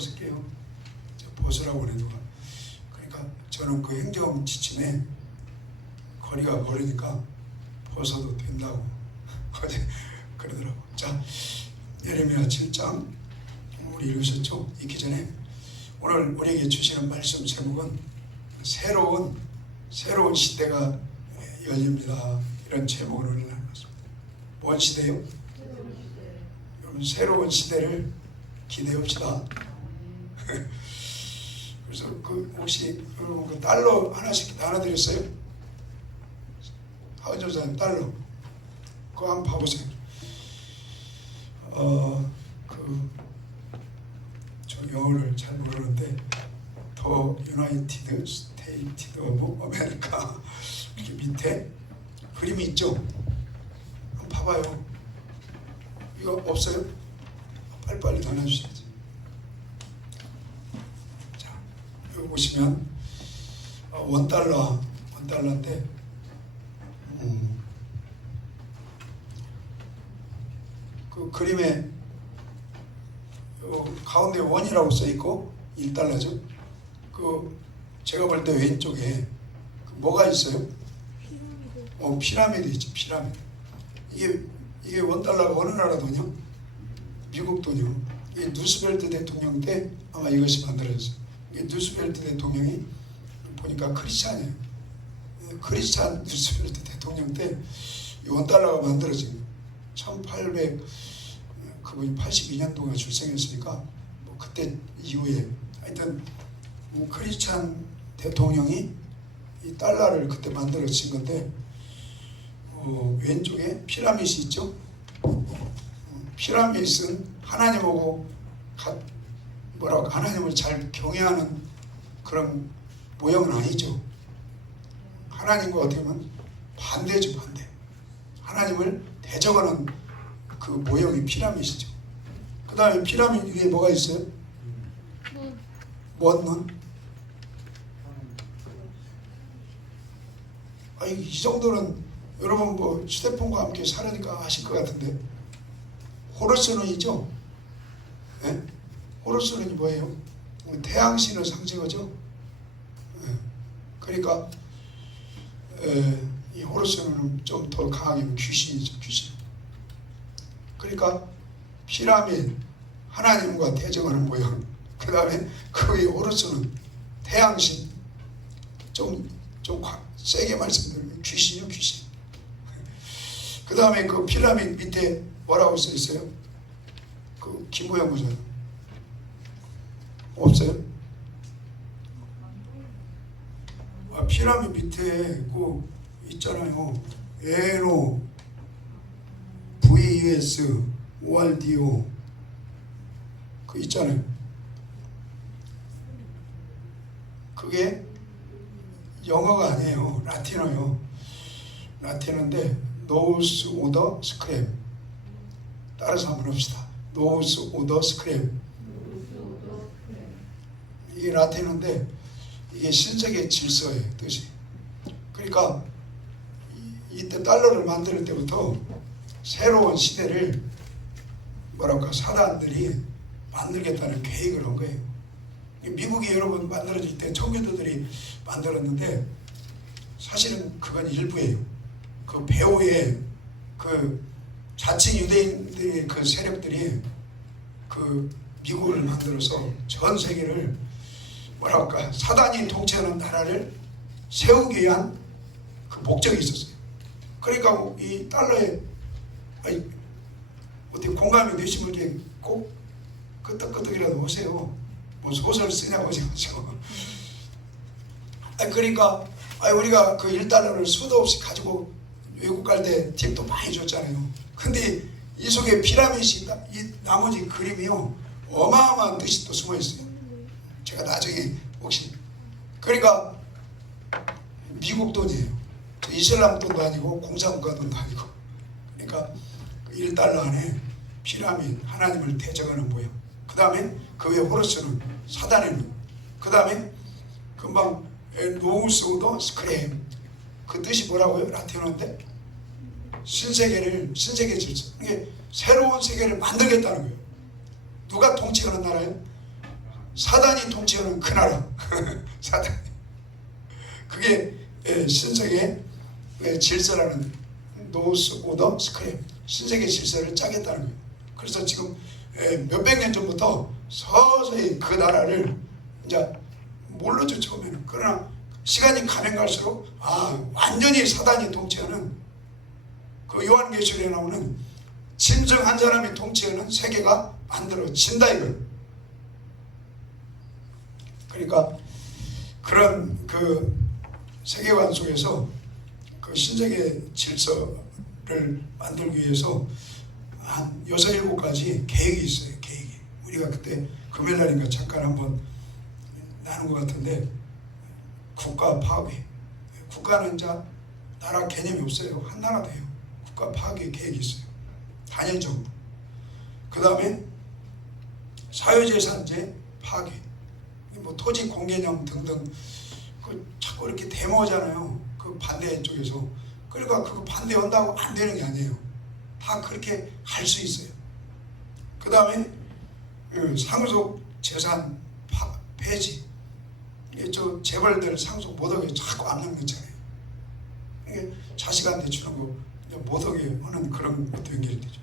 벗을게요. 벗으라고 그래 누가. 그러니까 저는 그 행정 지침에 거리가 멀으니까 벗어도 된다고 어제 그러더라고. 자, 예레미야 7장 우리 읽으셨죠? 읽기 전에 오늘 우리에게 주시는 말씀 제목은 새로운 시대가 열립니다. 이런 제목으로 나눴습니다. 뭔 시대요? 여러분 새로운 시대를 기대합시다. 그래서 그 혹시 여러분 그 달러 하나씩 나눠드렸어요? 하은조사님 달러 그거 한번 봐보세요. 저 영어를 잘 모르는데 더 유나이티드 스테이트 오브 아메리카 이렇게 밑에 그림이 있죠? 한번 봐봐요. 이거 없어요? 빨리빨리 나눠주셔야지. 자, 여기 보시면 $1인데 그 그림에 가운데 원이라고 써있고 $1죠. 그 제가 볼 때 왼쪽에 뭐가 있어요? 피라미드 있죠. 피라미드. 이게 $1가 어느 나라 돈이요? 미국 돈이요. 이게 누스벨트 대통령 때 아마 이것이 만들어졌어요. 이게 누스벨트 대통령이 보니까 크리스찬이에요. 크리스찬 누스벨트 대통령 때 이 $1가 만들어진 거예요. 1800 그분이 82년도가 출생했으니까 뭐 그때 이후에 하여튼 뭐 크리스찬 대통령이 이 달러를 그때 만들어진 건데 왼쪽에 피라밋이 있죠. 피라밋은 하나님하고 하나님을 잘 경외하는 그런 모형은 아니죠. 하나님과 어떻게 보면 반대죠. 반대. 하나님을 대적하는 그 모형이 피라밋이죠. 그 다음에 피라밋 위에 뭐가 있어요? 뭔 눈? 이 정도는 여러분 뭐 휴대폰과 함께 살으니까 아실 것 같은데 호르스눈이죠? 네? 호르스눈이 뭐예요? 태양신을 상징하죠? 네. 그러니까 이 호르스눈은 좀 더 강하게 귀신이죠. 귀신. 그러니까 피라밋 하나님과 대적하는 모양. 그 다음에 그 위에 호르스는 태양신. 좀 세게 말씀드리면 귀신이요. 귀신. 그 다음에 그 피라밋 밑에 뭐라고 써 있어요? 그 김호영 보세요. 없어요? 피라밋 밑에 그 있잖아요. 에노 VS ORDO 그 있잖아요. 그게 영어가 아니에요. 라틴어요. 라틴어인데 노우스 오더 스크램. 따라서 한번 합시다. 노우스 오더 스크램. 이게 라틴어인데 이게 신세계 질서예요. 뜻이. 그러니까 이때 달러를 만들 때부터 새로운 시대를 사단들이 만들겠다는 계획을 한 거예요. 미국이 여러분 만들어질 때 청교도들이 만들었는데 사실은 그건 일부예요. 그 배후에 그 자칭 유대인들의 그 세력들이 그 미국을 만들어서 전 세계를 사단이 통치하는 나라를 세우기 위한 그 목적이 있었어요. 그러니까 이 달러에 어떻게 공감이 되시면 이렇게 꼭 끄떡끄떡이라도 하세요. 뭐 소설 쓰냐고 하죠. 그러니까 우리가 그 $1를 수도 없이 가지고 외국 갈 때 팁도 많이 줬잖아요. 근데 이 속에 피라밋이 이 나머지 그림이요 어마어마한 뜻이 또 숨어 있어요. 제가 나중에 혹시 그러니까 미국 돈이에요. 이슬람 돈도 아니고 공산국가 돈도 아니고. 그러니까 $1 안에 피라밋 하나님을 대적하는 모양. 그 다음에 그 위에 호르스는 사단의 눈. 그 다음에 금방 노우스 오더 스크램. 그 뜻이 뭐라고요? 라틴어인데 신세계 질서. 이게 새로운 세계를 만들겠다는 거예요. 누가 통치하는 나라예요? 사단이 통치하는 그 나라. 사단. 그게 신세계 질서라는 노스 오더 스크랩, 신세계 질서를 짜겠다는 거예요. 그래서 지금 몇백 년 전부터 서서히 그 나라를 이제 모르죠 처음에는. 그러나 시간이 가면 갈수록 완전히 사단이 통치하는 그 요한계시록에 나오는 짐승 한 사람이 통치하는 세계가 만들어진다 이거예요. 그러니까 그런 그 세계관 속에서 그 신세계 질서를 만들기 위해서 한 6, 7가지 계획이 있어요. 계획이. 우리가 그때 금요일날인가 잠깐 한번 나눈 것 같은데, 국가 파괴. 국가는 이제 나라 개념이 없어요. 한 나라 돼요. 국가 파괴 계획이 있어요. 단일 정부. 그 다음에 사유재산제 파괴. 뭐 토지 공개념 등등 그 자꾸 이렇게 데모하잖아요. 그 반대 쪽에서. 그러니까 그거 반대한다고 안 되는 게 아니에요. 다 그렇게 할 수 있어요. 그 다음에 상속 재산 폐지. 저 재벌들 상속 못하게 자꾸 안 넘겼잖아요. 이게 자식한테 주는 거 못하게 하는 그런 것도 연결이 되죠.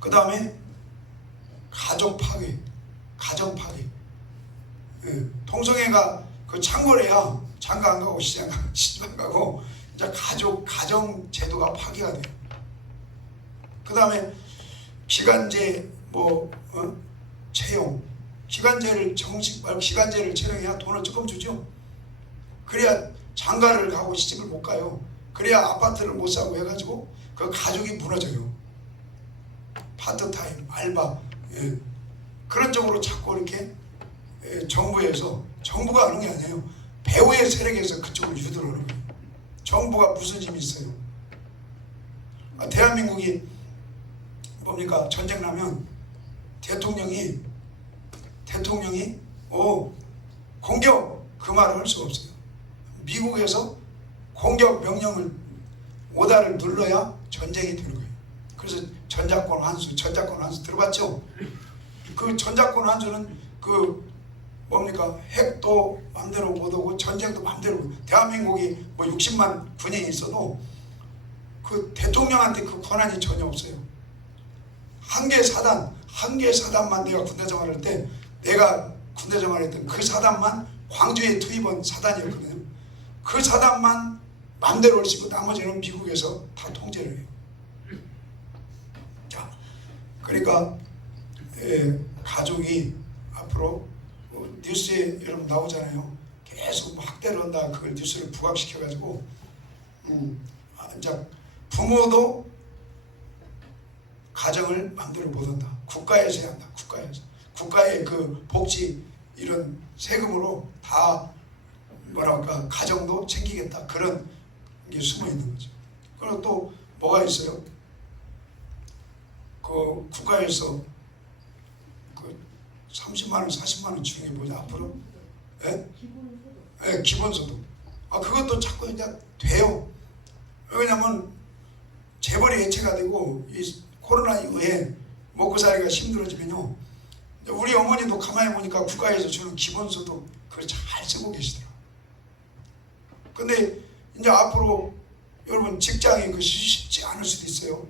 그 다음에 가족 파괴, 가정 파괴. 동성애가 그 창궐해야 장가 안 가고 시집 안 가고 이제 가정 제도가 파괴가 돼요. 그 다음에 기간제 채용. 기간제를 정식 말고 기간제를 채용해야 돈을 조금 주죠. 그래야 장가를 가고 시집을 못 가요. 그래야 아파트를 못 사고 해가지고 그 가족이 무너져요. 파트타임, 알바, 그런 쪽으로 자꾸 이렇게 정부에서, 정부가 하는 게 아니에요. 배후의 세력에서 그쪽으로 유도를 하는 거예요. 정부가 무슨 힘이 있어요? 대한민국이 뭡니까? 전쟁 나면 대통령이 공격 그 말을 할 수가 없어요. 미국에서 공격 명령을 오다를 눌러야 전쟁이 되는 거예요. 그래서 전작권 환수 들어봤죠? 그 전작권 환수는 그 뭡니까? 핵도 맘대로 못 오고 전쟁도 맘대로. 대한민국이 60만 군인이 있어도 그 대통령한테 그 권한이 전혀 없어요. 한 개 사단만 내가 군대 생활할 때, 내가 군대 생활했던 그 사단만 광주에 투입한 사단이었거든요. 그 사단만 맘대로 올리고 나머지는 미국에서 다 통제를 해요. 자, 그러니까 가족이 앞으로 뉴스에 여러분 나오잖아요. 계속 학대를 한다. 그걸 뉴스를 부각시켜가지고 이제 부모도 가정을 마음대로 못한다. 국가에서 해야 한다. 국가의 그 복지 이런 세금으로 다 가정도 챙기겠다. 그런 게 숨어 있는 거죠. 그리고 또 뭐가 있어요? 그 국가에서 그 30만 원, 40만 원 주는 게 뭐냐 앞으로? 기본소득. 그것도 자꾸 이제 돼요. 왜냐면 재벌이 해체가 되고 이 코로나 이후에 먹고살기가 힘들어지면요, 우리 어머니도 가만히 보니까 국가에서 주는 기본소득 그걸 잘 쓰고 계시더라고요. 근데 이제 앞으로 여러분 직장이 쉽지 않을 수도 있어요.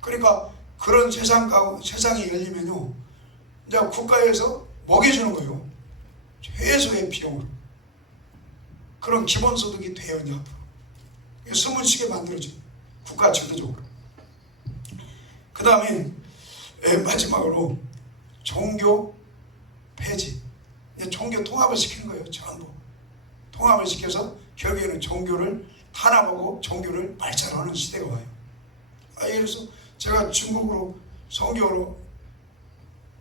그러니까 그런 세상이 열리면요, 이제 국가에서 먹여주는 거예요. 최소의 비용으로. 그런 기본소득이 돼요, 이제 앞으로. 숨을 쉬게 만들어줘요. 국가 주도적으로. 그 다음에 마지막으로 종교 폐지. 종교 통합을 시키는 거예요. 전부 통합을 시켜서 결국에는 종교를 탄압하고 종교를 말살하는 시대가 와요. 예를 들어서 제가 중국으로 선교로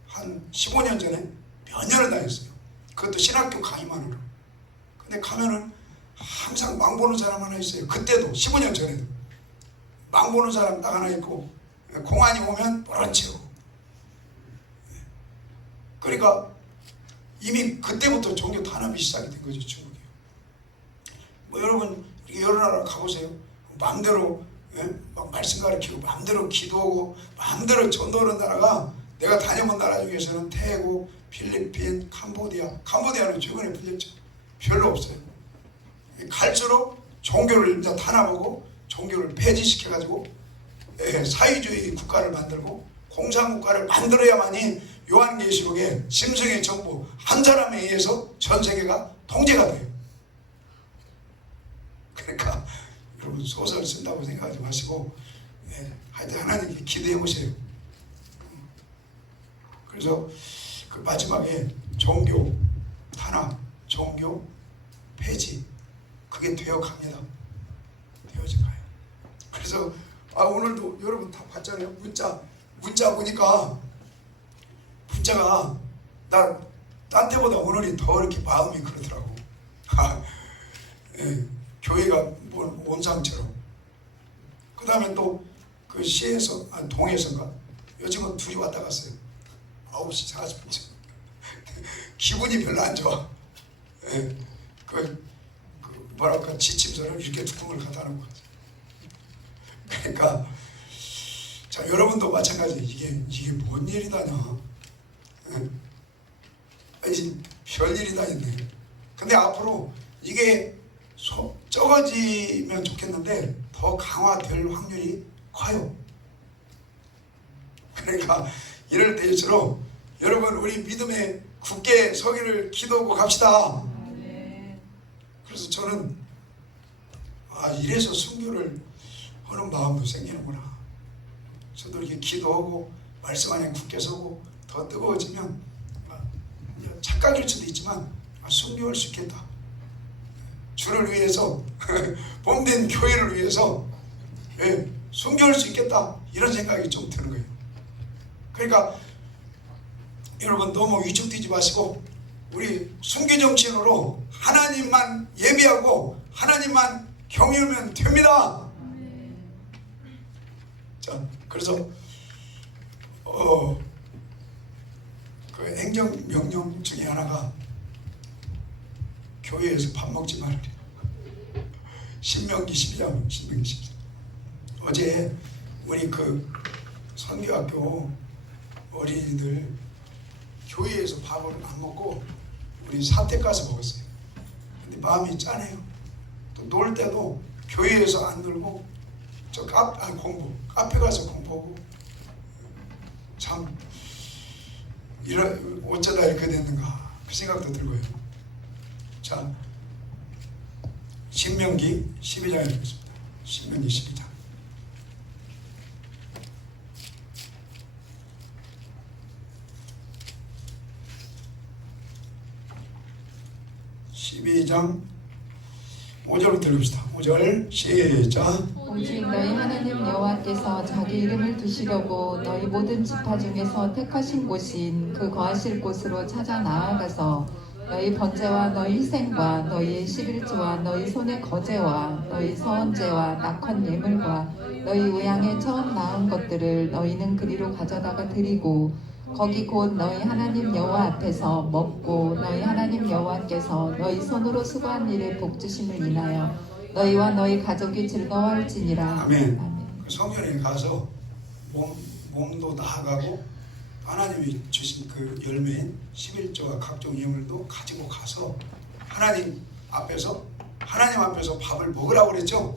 한 15년 전에 몇 년을 다녔어요. 그것도 신학교 강의만으로. 근데 가면은 항상 망보는 사람 하나 있어요. 그때도 15년 전에도 망보는 사람 딱 하나 있고, 공안이 오면 모른 채우고. 그러니까 이미 그때부터 종교 탄압이 시작이 된 거죠, 중국이. 여러분 여러 나라 가보세요. 마음대로 막 말씀 가르치고 마음대로 기도하고 마음대로 전도하는 나라가 내가 다녀본 나라 중에서는 태국, 필리핀, 캄보디아는 최근에 풀렸죠. 별로 없어요. 갈수록 종교를 이제 탄압하고 종교를 폐지시켜가지고 사회주의 국가를 만들고 공산국가를 만들어야만이 요한계시록의 짐승의 정부 한 사람에 의해서 전 세계가 통제가 돼요. 그러니까 여러분 소설 쓴다고 생각하지 마시고 하여튼 하나님께 기도해 보세요. 그래서 그 마지막에 종교 탄압, 종교 폐지 그게 되어갑니다. 되어져 가요. 그래서 오늘도 여러분 다 봤잖아요. 문자 보니까 문자가 딴 때보다 오늘이 더 이렇게 마음이 그러더라고. 교회가 뭐 온상처럼. 그 다음에 또 그 시에서 동에서인가 요즘은 둘이 왔다 갔어요. 9시 40분쯤. 기분이 별로 안 좋아. 뭐랄까 지침서를 이렇게 두통을 갖다 놓은 거지. 그러니까 자 여러분도 마찬가지. 이게 뭔 일이다냐. 아니 별일이다 있네. 근데 앞으로 이게 적어지면 좋겠는데 더 강화될 확률이 커요. 그러니까 이럴 때일수록 여러분 우리 믿음에 굳게 서기를 기도하고 갑시다. 그래서 저는 이래서 순교를 하는 마음도 생기는구나. 저도 이렇게 기도하고 말씀 안에 굳게 서고 더 뜨거워지면 착각일 수도 있지만 순교할 수 있겠다. 주를 위해서 몸된 교회를 위해서 순교할 수 있겠다 이런 생각이 좀 드는 거예요. 그러니까 여러분 너무 위축되지 마시고 우리 순교정신으로 하나님만 예비하고 하나님만 경외하면 됩니다. 자 그래서 그 행정명령 중에 하나가 교회에서 밥 먹지 말으래. 신명기 12장, 신명기 14. 어제 우리 그 선교학교 어린이들 교회에서 밥을 안 먹고 우리 사택 가서 먹었어요. 근데 마음이 짠해요. 또 놀 때도 교회에서 안 놀고 저 카페 가서 공부하고 참 어쩌다 이렇게 됐는가 그 생각도 들고요. 자, 신명기 12장에 보겠습니다. 신명기 12장. (12장) 5절부터 읽읍시다. 5절 시작. 오직 너희 하나님 여호와께서 자기 이름을 두시려고 너희 모든 지파 중에서 택하신 곳인 그 거하실 곳으로 찾아 나아가서 너희 번제와 너희 희생과 너희의 11조와 너희 손의 거제와 너희 서원제와 낙헌 예물과 너희 우양의 처음 낳은 것들을 너희는 그리로 가져다가 드리고 거기 곧 너희 하나님 여호와 앞에서 먹고 너희 하나님 여호와께서 너희 손으로 수고한 일에 복주심을 인하여 너희와 너희 가족이 즐거워할지니라. 아멘. 그 성전에 가서 몸도 나아가고 하나님이 주신 그 열매인 11조와 각종 예물도 가지고 가서 하나님 앞에서 밥을 먹으라고 그랬죠.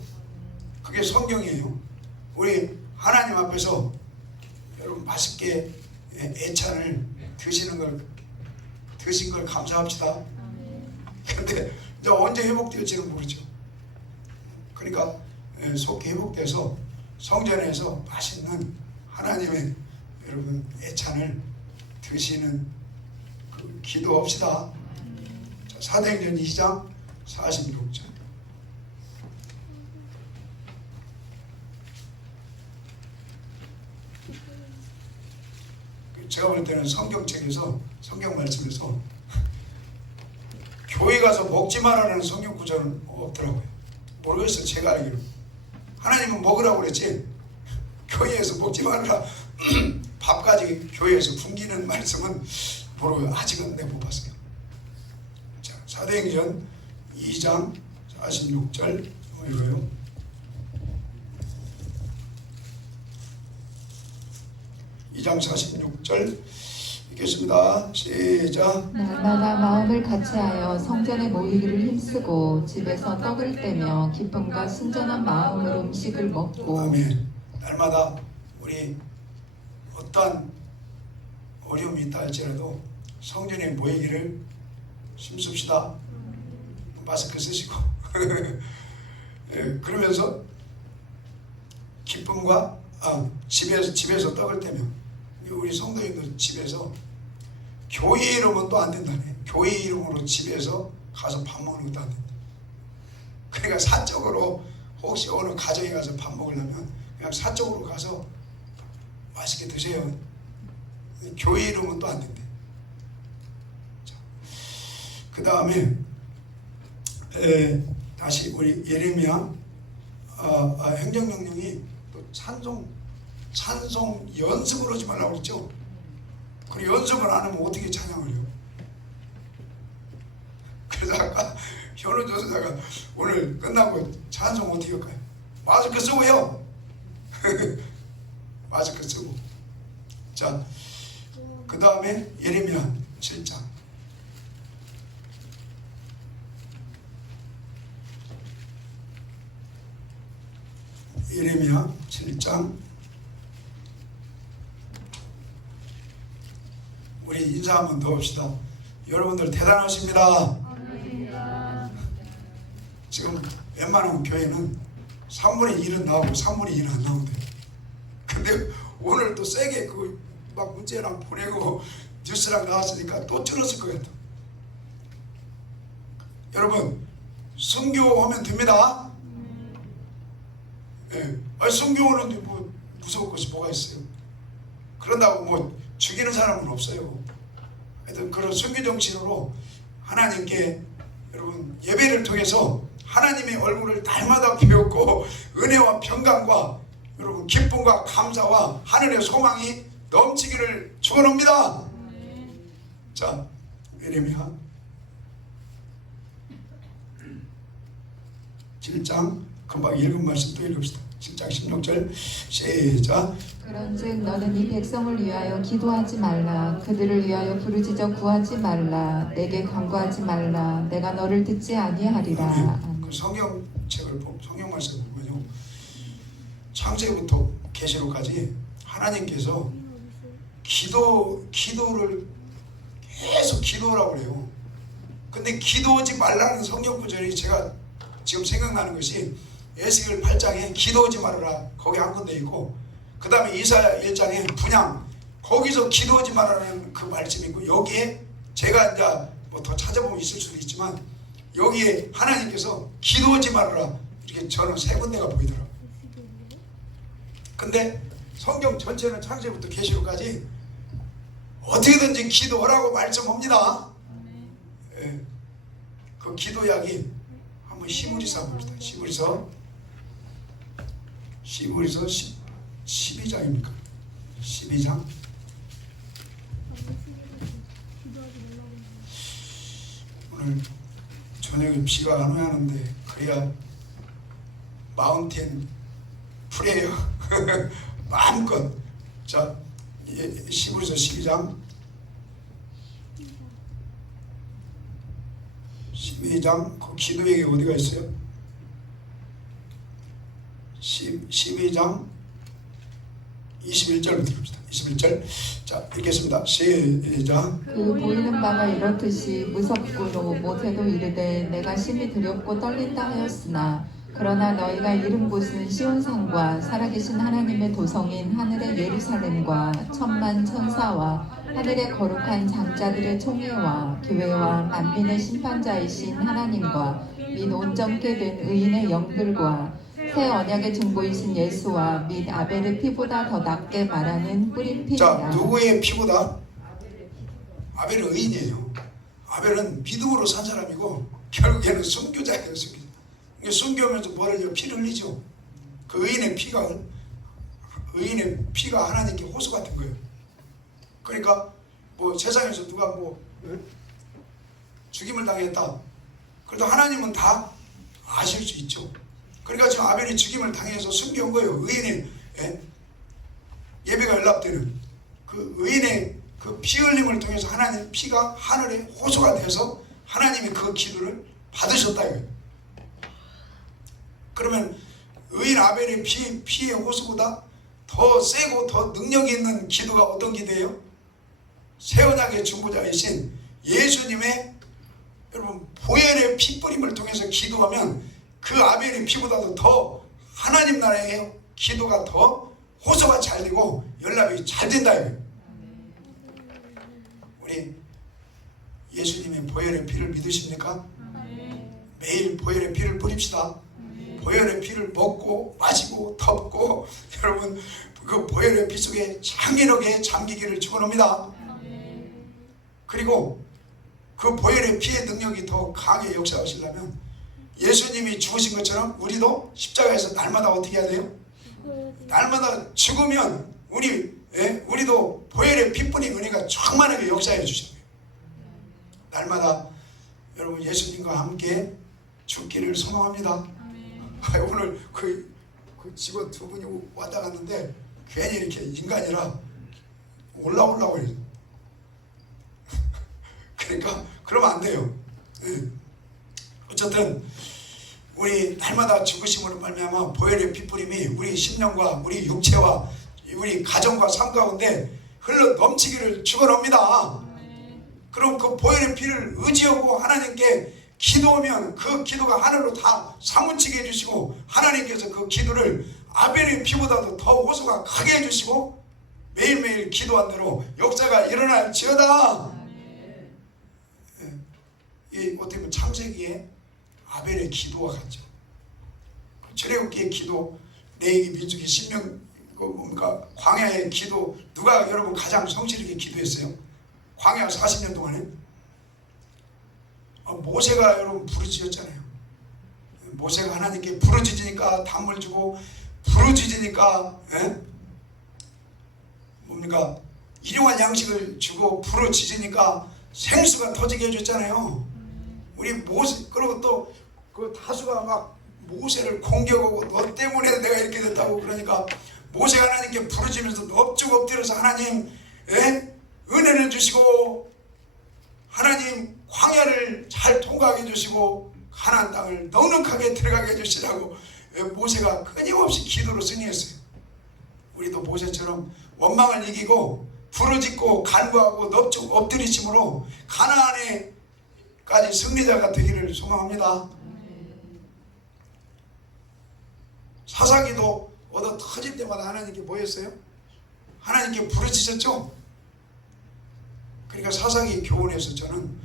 그게 성경이에요. 우리 하나님 앞에서 여러분 맛있게 애찬을 드신 걸 감사합시다. 근데 이제 언제 회복될지는 모르죠. 그러니까 속히 회복돼서 성전에서 맛있는 하나님의 여러분 애찬을 드시는 그 기도합시다. 자, 사도행전 2장 46절. 제가 볼 때는 성경책에서 성경 말씀에서 교회 가서 먹지 말라는 성경 구절은 없더라고요. 모르겠어요. 제가 알기로 하나님은 먹으라고 그랬지 교회에서 먹지 말라 밥까지 교회에서 굶기는 말씀은 모르고요. 아직은 내가 못 봤어요. 자, 사도행전 2장 46절 읽어요. 2장 46절 읽겠습니다. 시작. 날마다 마음을 같이하여 성전에 모이기를 힘쓰고 집에서 떡을 떼며 기쁨과 순전한 마음으로 음식을 먹고. 아멘. 날마다 우리 어떠한 어려움이 있다 할지라도 성전에 모이기를 힘씁시다. 마스크 쓰시고 예, 그러면서 기쁨과 집에서 떡을 떼며, 우리 성도님들 집에서 교회 이름은 또 안 된다네. 교회 이름으로 집에서 가서 밥 먹는 것도 안 된다. 그러니까 사적으로 혹시 어느 가정에 가서 밥 먹으려면 그냥 사적으로 가서 맛있게 드세요. 교회 이름은 또 안 된대. 그 다음에 다시 우리 예레미야 행정명령이 또 찬송 연습을 하지 말라고 그랬죠. 그리고 연습을 안 하면 어떻게 찬양을 해요? 그래서 아까 현우 조사자가 오늘 끝나고 찬송 어떻게 할까요? 마스크 쓰고요. 마스크 쓰고. 자, 그 다음에 예레미야 7장. 예레미야 7장. 우리 인사 한번 더 합시다. 여러분들 대단하십니다. 지금 웬만한 교회는 3분의 1은 나오고 3분의 1은 안 나오는데, 근데 오늘 또 세게 막 문제랑 보내고 뉴스랑 나왔으니까 또 줄었을 것 같아. 여러분 순교하면 됩니다. 예. 순교하는데 뭐 무서울 것이 뭐가 있어요? 그런다고 뭐 죽이는 사람은 없어요. 하여튼 그런 순교 정신으로 하나님께 여러분 예배를 통해서 하나님의 얼굴을 날마다 배웠고 은혜와 평강과 여러분 기쁨과 감사와 하늘의 소망이 넘치기를 축원합니다. 자, 예레미야 7장 금방 읽은 말씀 또 읽읍시다. 7장 16절 시작. 그런즉 너는 이 백성을 위하여 기도하지 말라. 그들을 위하여 부르짖어 구하지 말라. 내게 간구하지 말라. 내가 너를 듣지 아니하리라. 그 성경책을 성경 말씀을 보면요, 창세부터 계시록까지 하나님께서 기도를 계속 기도라고 그래요. 근데 기도하지 말라는 성경 구절이 제가 지금 생각나는 것이 에스겔 8장에 기도하지 말아라 거기 한 군데 있고, 그 다음에 이사야 1장에 분향 거기서 기도하지 말라는 그 말씀이 있고, 여기에 제가 이제 뭐 더 찾아보면 있을 수도 있지만 여기에 하나님께서 기도하지 말아라 이렇게 저는 세 군데가 보이더라고요. 근데 성경 전체는 창세부터 계시록까지 어떻게든지 기도하라고 말씀합니다. 예. 그 기도 이야기 한번 시므리서 봅시다. 시므리서 12장입니까? 12장. 오늘 저녁에 비가 안 오는데 그래야 마운틴 프레이어 마음껏. 자, 시므리서 12장 12장 그 기도 얘기 어디가 있어요? 12장 21절부터 봅시다. 21절. 자, 읽겠습니다. 시작. 그 보이는 바가 이렇듯이 무섭고도 못해도 이르되 내가 심히 두렵고 떨린다 하였으나, 그러나 너희가 이른 곳은 시온산과 살아계신 하나님의 도성인 하늘의 예루살렘과 천만 천사와 하늘의 거룩한 장자들의 총회와 교회와 만민의 심판자이신 하나님과 및 온전케 된 의인의 영들과 새 언약의 중보이신 예수와 및 아벨의 피보다 더 낫게 말하는 뿌린 피니라. 자, 누구의 피보다? 아벨은 의인이에요. 아벨은 믿음으로 산 사람이고 결국에는 순교자예요. 순교하면서 뭐를 해요? 피를 흘리죠. 그 의인의 피가 하나님께 호수 같은 거예요. 그러니까 뭐 세상에서 누가 뭐 죽임을 당했다, 그래도 하나님은 다 아실 수 있죠. 그러니까 지금 아벨이 죽임을 당해서 순교한 거예요. 의인의 예배가 연락되는. 그 의인의 그 피 흘림을 통해서 하나님 피가 하늘에 호소가 되어서 하나님이 그 기도를 받으셨다 이거예요. 그러면 의인 아벨의 피의 호소보다 더 세고 더 능력이 있는 기도가 어떤 기도예요? 새 언약의 중보자이신 예수님의 여러분 보혈의 피 뿌림을 통해서 기도하면 그 아벨의 피보다도 더 하나님 나라의 기도가 더 호소가 잘 되고 연락이 잘 된다 이거예요. 우리 예수님의 보혈의 피를 믿으십니까? 매일 보혈의 피를 뿌립시다. 보혈의 피를 먹고 마시고 덮고 여러분 그 보혈의 피 속에 장인하게 잠기기를 축원합니다. 그리고 그 보혈의 피의 능력이 더 강하게 역사하시려면 예수님이 죽으신 것처럼 우리도 십자가에서 날마다 어떻게 해야 돼요? 날마다 죽으면 우리도 보혈의 피뿐인 은혜가 충만하게 역사해 주시는 거예요. 날마다 여러분 예수님과 함께 죽기를 소망합니다. 오늘 그 직원 두 분이 왔다 갔는데 괜히 이렇게 인간이라 올라오려고 해요. 그러니까 그러면 안 돼요. 어쨌든 우리 날마다 죽으심으로 말미암아 보혈의 피뿌림이 우리 심령과 우리 육체와 우리 가정과 삶 가운데 흘러 넘치기를 축원합니다. 그럼 그 보혈의 피를 의지하고 하나님께 기도하면 그 기도가 하늘로 다 사무치게 해주시고 하나님께서 그 기도를 아벨의 피보다도 더 호소가 크게 해주시고 매일매일 기도한 대로 역사가 일어날지어다. 이 어떻게 보면 창세기에 아벨의 기도와 같죠. 출애굽기의 기도, 레위기, 민수기, 신명, 뭡니까 광야의 기도, 누가 여러분 가장 성실하게 기도했어요? 광야 40년 동안에 모세가 여러분 부르짖었잖아요. 모세가 하나님께 부르짖으니까 단물 주고 부르짖으니까 뭡니까 일용할 양식을 주고 부르짖으니까 생수가 터지게 해줬잖아요. 우리 모세 그리고 또 그 다수가 막 모세를 공격하고 너 때문에 내가 이렇게 됐다고 그러니까 모세가 하나님께 부르짖으면서 넙죽 엎드려서 하나님 은혜를 주시고 하나님 광야를 잘 통과하게 해주시고 가나안 땅을 넉넉하게 들어가게 해주시라고 모세가 끊임없이 기도로 승리했어요. 우리도 모세처럼 원망을 이기고 부르짖고 간구하고 넙죽 엎드리심으로 가나안에까지 승리자가 되기를 소망합니다. 사사기도 얻어 터질 때마다 하나님께 뭐 했어요? 하나님께 부르짖었죠? 그러니까 사사기 교훈에서 저는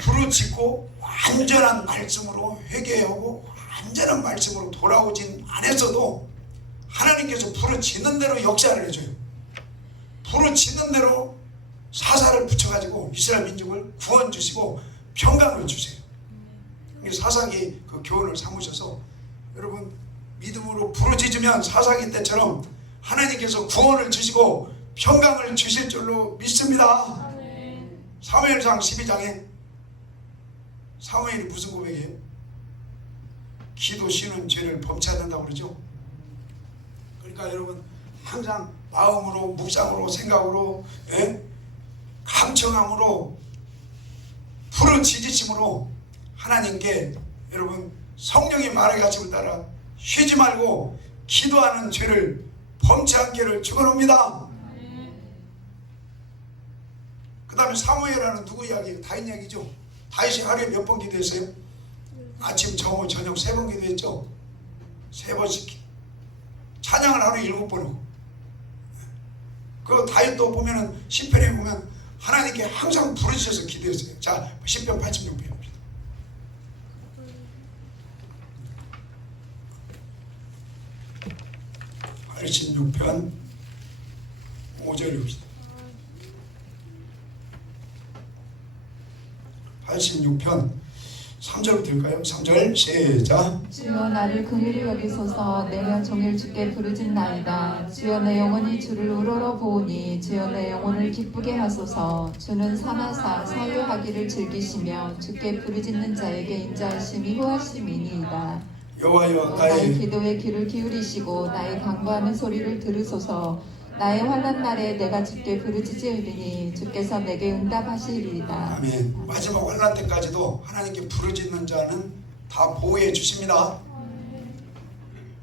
부르짖고 완전한 말씀으로 회개하고 완전한 말씀으로 돌아오진 않았어도 하나님께서 부르짖는 대로 역사를 해줘요. 부르짖는 대로 사사를 붙여가지고 이스라엘 민족을 구원 주시고 평강을 주세요. 사사기 그 교훈을 삼으셔서 여러분 믿음으로 부르짖으면 사사기 때처럼 하나님께서 구원을 주시고 평강을 주실 줄로 믿습니다. 사무엘상 12장에 사무엘이 무슨 고백이에요? 기도 쉬는 죄를 범치 않는다고 그러죠. 그러니까 여러분 항상 마음으로 묵상으로 생각으로 감청함으로 부르짖으심으로 하나님께 여러분 성령이 말하게 하심을 따라 쉬지 말고 기도하는 죄를 범치 않기를 축원합니다. 그 다음에 사무엘하는 누구 이야기예요? 다윗 이야기죠. 다윗이 하루에 몇 번 기도했어요? 아침, 정오, 저녁 3번 기도했죠. 3번씩 찬양을 하루에 7번 하고 그 다윗도 보면은 시편에 보면 하나님께 항상 부르짖어서 기도했어요. 자, 시편 86편입니다. 86편 5절입니다. 86편 3절부터일까요? 3절 시작. 주여 나를 긍휼히 여기소서. 내가 종일 주께 부르짖나이다. 주여 내 영혼이 주를 우러러 보오니 주여 내 영혼을 기쁘게 하소서. 주는 사나사 사유하기를 즐기시며 주께 부르짖는 자에게 인자하심이 후하심이니이다. 여호와여 나의 기도에 귀를 기울이시고 나의 간구하는 소리를 들으소서. 나의 환난 날에 내가 주께 부르짖으리니 주께서 내게 응답하시리이다. 아멘. 마지막 환난 때까지도 하나님께 부르짖는 자는 다 보호해 주십니다.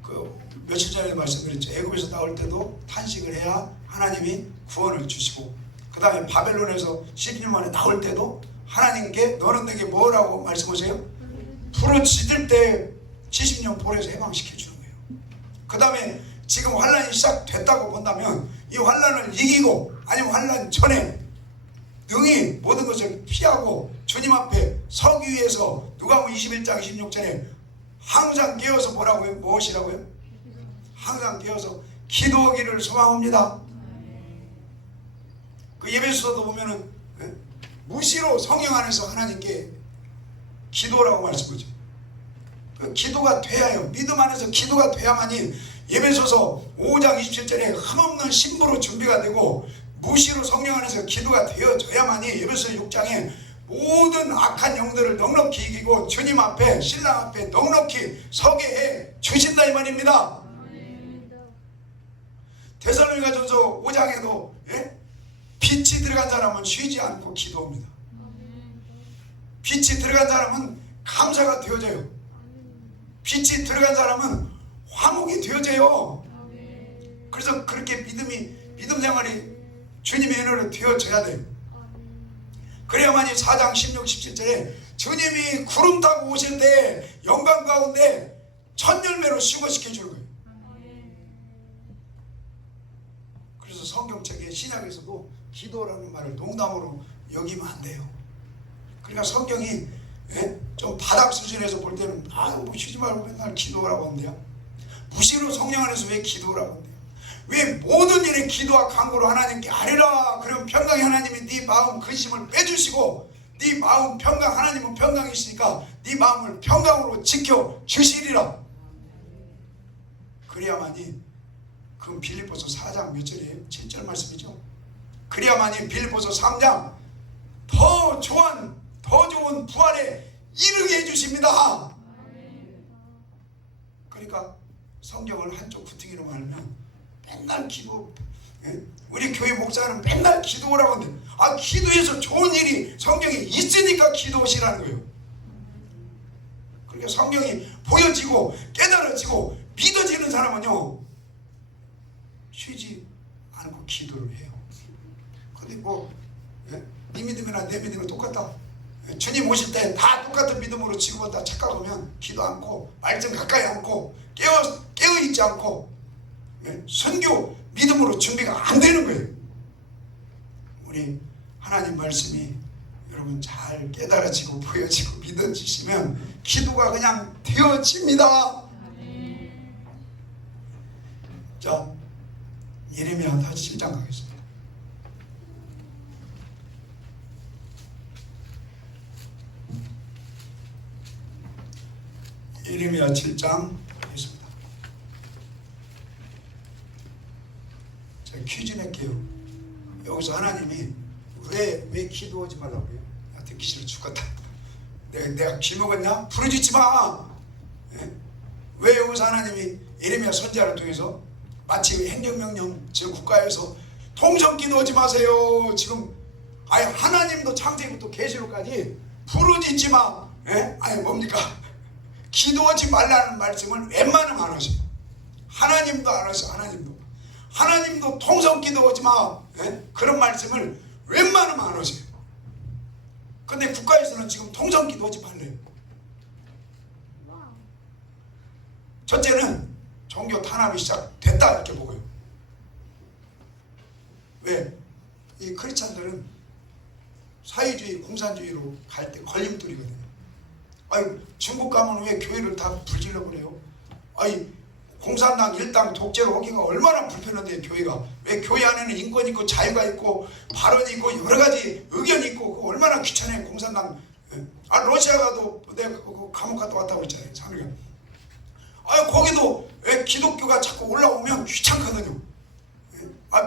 그 며칠 전에 말씀드렸죠. 애굽에서 나올 때도 탄식을 해야 하나님이 구원을 주시고, 그 다음에 바벨론에서 12년 만에 나올 때도 하나님께 너는 내게 뭐라고 말씀하세요? 부르짖을 때 70년 보내서 해방시켜 주는 거예요. 그 다음에 지금 환란이 시작됐다고 본다면 이 환란을 이기고, 아니면 환란 전에 능히 모든 것을 피하고 주님 앞에 서기 위해서 누가복음 21장 26절에 항상 깨어서 뭐라고요? 무엇이라고요? 항상 깨어서 기도하기를 소망합니다. 그 예배소서도 보면은 무시로 성령 안에서 하나님께 기도라고 말씀하죠. 그 기도가 돼야요. 믿음 안에서 기도가 돼야만이 예배소서 5장 27절에 흠없는 신부로 준비가 되고, 무시로 성령 안에서 기도가 되어져야만이 예배소서 6장에 모든 악한 영들을 넉넉히 이기고 주님 앞에, 신랑 앞에 넉넉히 서게 해 주신다 이 말입니다. 데살로니가전서 5장에도 빛이 들어간 사람은 쉬지 않고 기도합니다. 빛이 들어간 사람은 감사가 되어져요. 빛이 들어간 사람은 화목이 되어져요. 그래서 그렇게 믿음 생활이 주님의 은혜로 되어져야 돼요. 그래야만이 4장 16, 17절에 주님이 구름 타고 오실 때 영광 가운데 첫 열매로 수고시켜 주는 거예요. 그래서 성경책에 신약에서도 기도라는 말을 농담으로 여기면 안 돼요. 그러니까 성경이 좀 바닥 수준에서 볼 때는 뭐 쉬지 말고 맨날 기도라고 한대요. 무시로 성령 안에서 왜 기도라고 한대요? 왜 모든 일에 기도와 간구로 하나님께 아뢰라. 그럼 평강의 하나님이 네 마음 근심을 빼주시고, 네 마음 평강, 하나님은 평강이시니까 네 마음을 평강으로 지켜주시리라. 그래야만이, 그건 빌립보서 4장 몇 절이에요? 7절 말씀이죠. 그래야만이 빌립보서 3장 더 좋은 부활에 이르게 해주십니다. 그러니까 성경을 한쪽 구퉁이로 말하면 맨날 기도, 우리 교회 목사는 맨날 기도라고 하는데, 기도해서 좋은 일이 성경에 있으니까 기도하시라는 거예요. 그러니까 성경이 보여지고 깨달아지고 믿어지는 사람은요 쉬지 않고 기도를 해요. 근데 네 믿음이나 내 믿음은 똑같다. 주님 오실 때 다 똑같은 믿음으로 지금보다 착각하면 기도 않고 말씀 가까이 않고 깨어있지 않고 선교 믿음으로 준비가 안 되는 거예요. 우리 하나님 말씀이 여러분 잘 깨달아지고 보여지고 믿어지시면 기도가 그냥 되어집니다. 자, 예레미야 7장 가겠습니다. 예레미야 7장 하겠습니다. 제가 퀴즈 낼게요. 여기서 하나님이 왜 기도하지 말라고 해요? 듣기 싫어 죽겠다. 내가 기 먹었냐? 부르짖지 마. 왜 여기서 하나님이 예레미야 선지자를 통해서 마치 행정명령, 즉 국가에서 통성 기도하지 마세요. 지금 하나님도 창세기부터 계시록까지 부르짖지 마. 뭡니까? 기도하지 말라는 말씀을 웬만하면 안 하세요. 하나님도 안 하세요. 하나님도 통성 기도하지 마. 그런 말씀을 웬만하면 안 하세요. 근데 국가에서는 지금 통성 기도하지 말래요. 첫째는 종교 탄압이 시작됐다 이렇게 보고요. 왜? 이 크리스찬들은 사회주의, 공산주의로 갈 때 걸림돌이거든요. 중국 가면 왜 교회를 다 불질러 그래요? 공산당 일당 독재로 오기가 얼마나 불편한데 교회가. 왜 교회 안에는 인권이 있고 자유가 있고 발언이 있고 여러 가지 의견이 있고 얼마나 귀찮아요 공산당. 러시아 가도 내가 감옥 갔다 왔다고 했잖아요. 자네가. 거기도 왜 기독교가 자꾸 올라오면 귀찮거든요.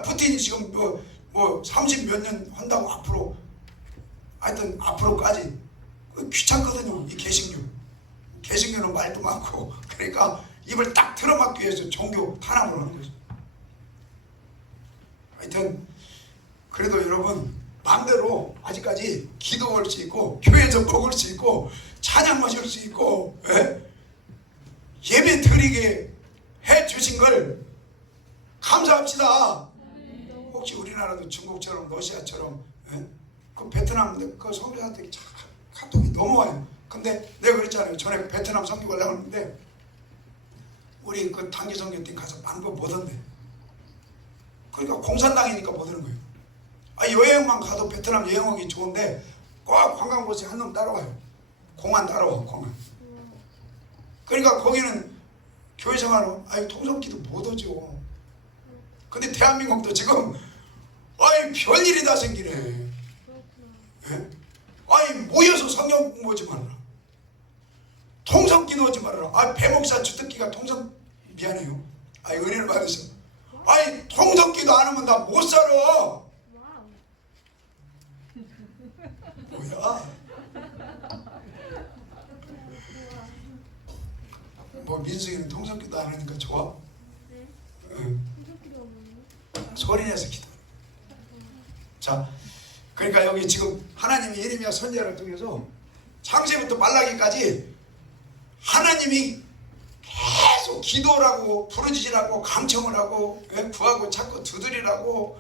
푸틴이 지금 뭐 30 몇 년 한다고 앞으로, 하여튼 앞으로까지 귀찮거든요. 이 개신교는 말도 많고. 그러니까 입을 딱 틀어막기 위해서 종교 탄압을 하는 거죠. 하여튼 그래도 여러분 마음대로 아직까지 기도할 수 있고 교회에서 먹을 수 있고 찬양 마실 수 있고 예배 드리게 해 주신 걸 감사합시다. 혹시 우리나라도 중국처럼 러시아처럼 그 베트남 그 선교사들이 참 카톡이 넘어와요. 근데 내가 그랬잖아요. 전에 베트남 선교 가려고 했는데 우리 그 단기 선교팀 가서 방법 못 한대. 그러니까 공산당이니까 못 하는 거예요. 여행만 가도 베트남 여행하기 좋은데 꼭 관광버스에 한 놈 따라와요. 공안 따라와 공안. 그러니까 거기는 교회 생활은 통성기도 못 하죠. 근데 대한민국도 지금 별일이 다 생기네. 모여서 성경 공부하지 말아라. 통성기도 하지 말아라. 배목사 주특기가 통성 미안해요. 은혜를 받으셔. 통성기도 안 하면 나 못 살아. 뭐야? 뭐 민승이는 통성기도 안 하니까 좋아? 응. 소리내서 기도. 자, 그러니까 여기 지금 하나님이 예레미야 선지자를 통해서 창세부터 말라기까지 하나님이 계속 기도를 하고 부르짖으라고 강청을 하고 구하고 찾고 두드리라고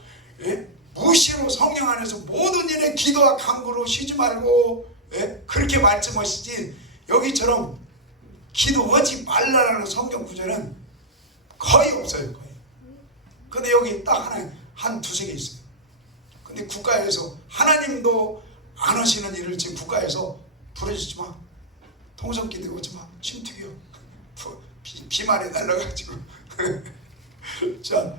무시로 성령 안에서 모든 일에 기도와 간구로 쉬지 말고 그렇게 말씀하시지 여기처럼 기도하지 말라라는 성경 구절은 거의 없어요. 거의. 근데 여기 딱 한 두세 개 있어요. 근데 국가에서 하나님도 안 하시는 일을 지금 국가에서 부르짖지 마. 통성기도 오지 마. 침투기요. 비말에 날라가지고. 자,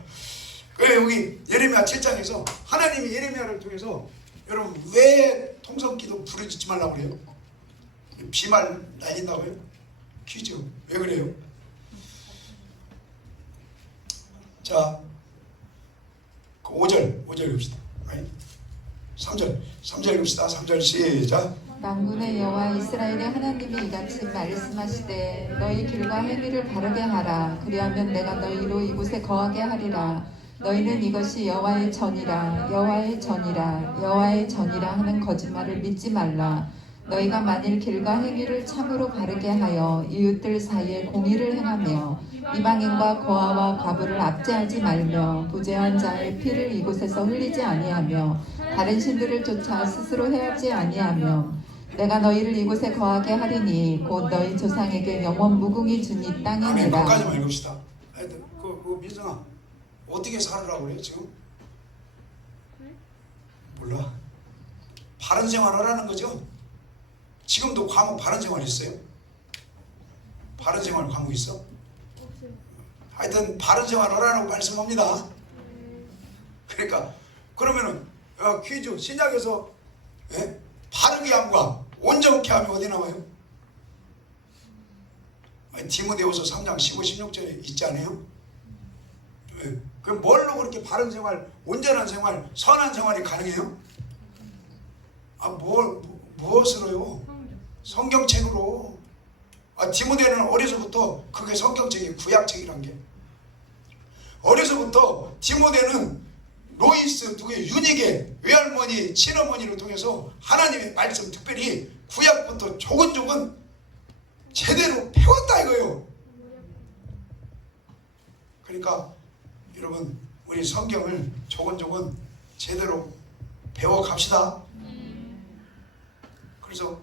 그래 여기 예레미야 7장에서 하나님이 예레미야를 통해서 여러분 왜 통성기도 부르짖지 말라고 그래요? 비말 날린다고요? 퀴즈. 왜 그래요? 자, 5절 봅시다. 3절 봅시다. 3절 시작. 만군의 여호와 이스라엘의 하나님이 이같이 말씀하시되 너희 길과 행위를 바르게 하라. 그리하면 내가 너희로 이곳에 거하게 하리라. 너희는 이것이 여호와의 전이라 여호와의 전이라 여호와의 전이라 하는 거짓말을 믿지 말라. 너희가 만일 길과 행위를 참으로 바르게 하여 이웃들 사이에 공의를 행하며 이방인과 고아와 과부를 압제하지 말며 부재한 자의 피를 이곳에서 흘리지 아니하며 다른 신들을 쫓아 스스로 헤아지 아니하며 내가 너희를 이곳에 거하게 하리니 곧 너희 조상에게 영원 무궁히 준 이 땅이니라. 끝까지만 읽읍시다. 민성아 어떻게 살으라고 그래요 지금? 몰라. 바른 생활하라는 거죠. 지금도 과목 바른 생활 있어요? 바른 생활 과목 있어? 하여튼 바른 생활 하라고 말씀합니다. 그러니까 그러면은 퀴즈 신약에서 바르게 함과 온전케 함이 어디 나와요? 디모데후서 3장 15, 16절에 있지 않아요? 그럼 뭘로 그렇게 바른 생활, 온전한 생활, 선한 생활이 가능해요? 무엇으로요? 성경책으로. 디모데는 어려서부터 그게 성경책이 구약책이란 게. 어려서부터 디모데는 로이스 두개 유니게 외할머니 친어머니를 통해서 하나님의 말씀 특별히 구약부터 조근조근 제대로 배웠다 이거예요. 그러니까 여러분 우리 성경을 조근조근 제대로 배워갑시다. 그래서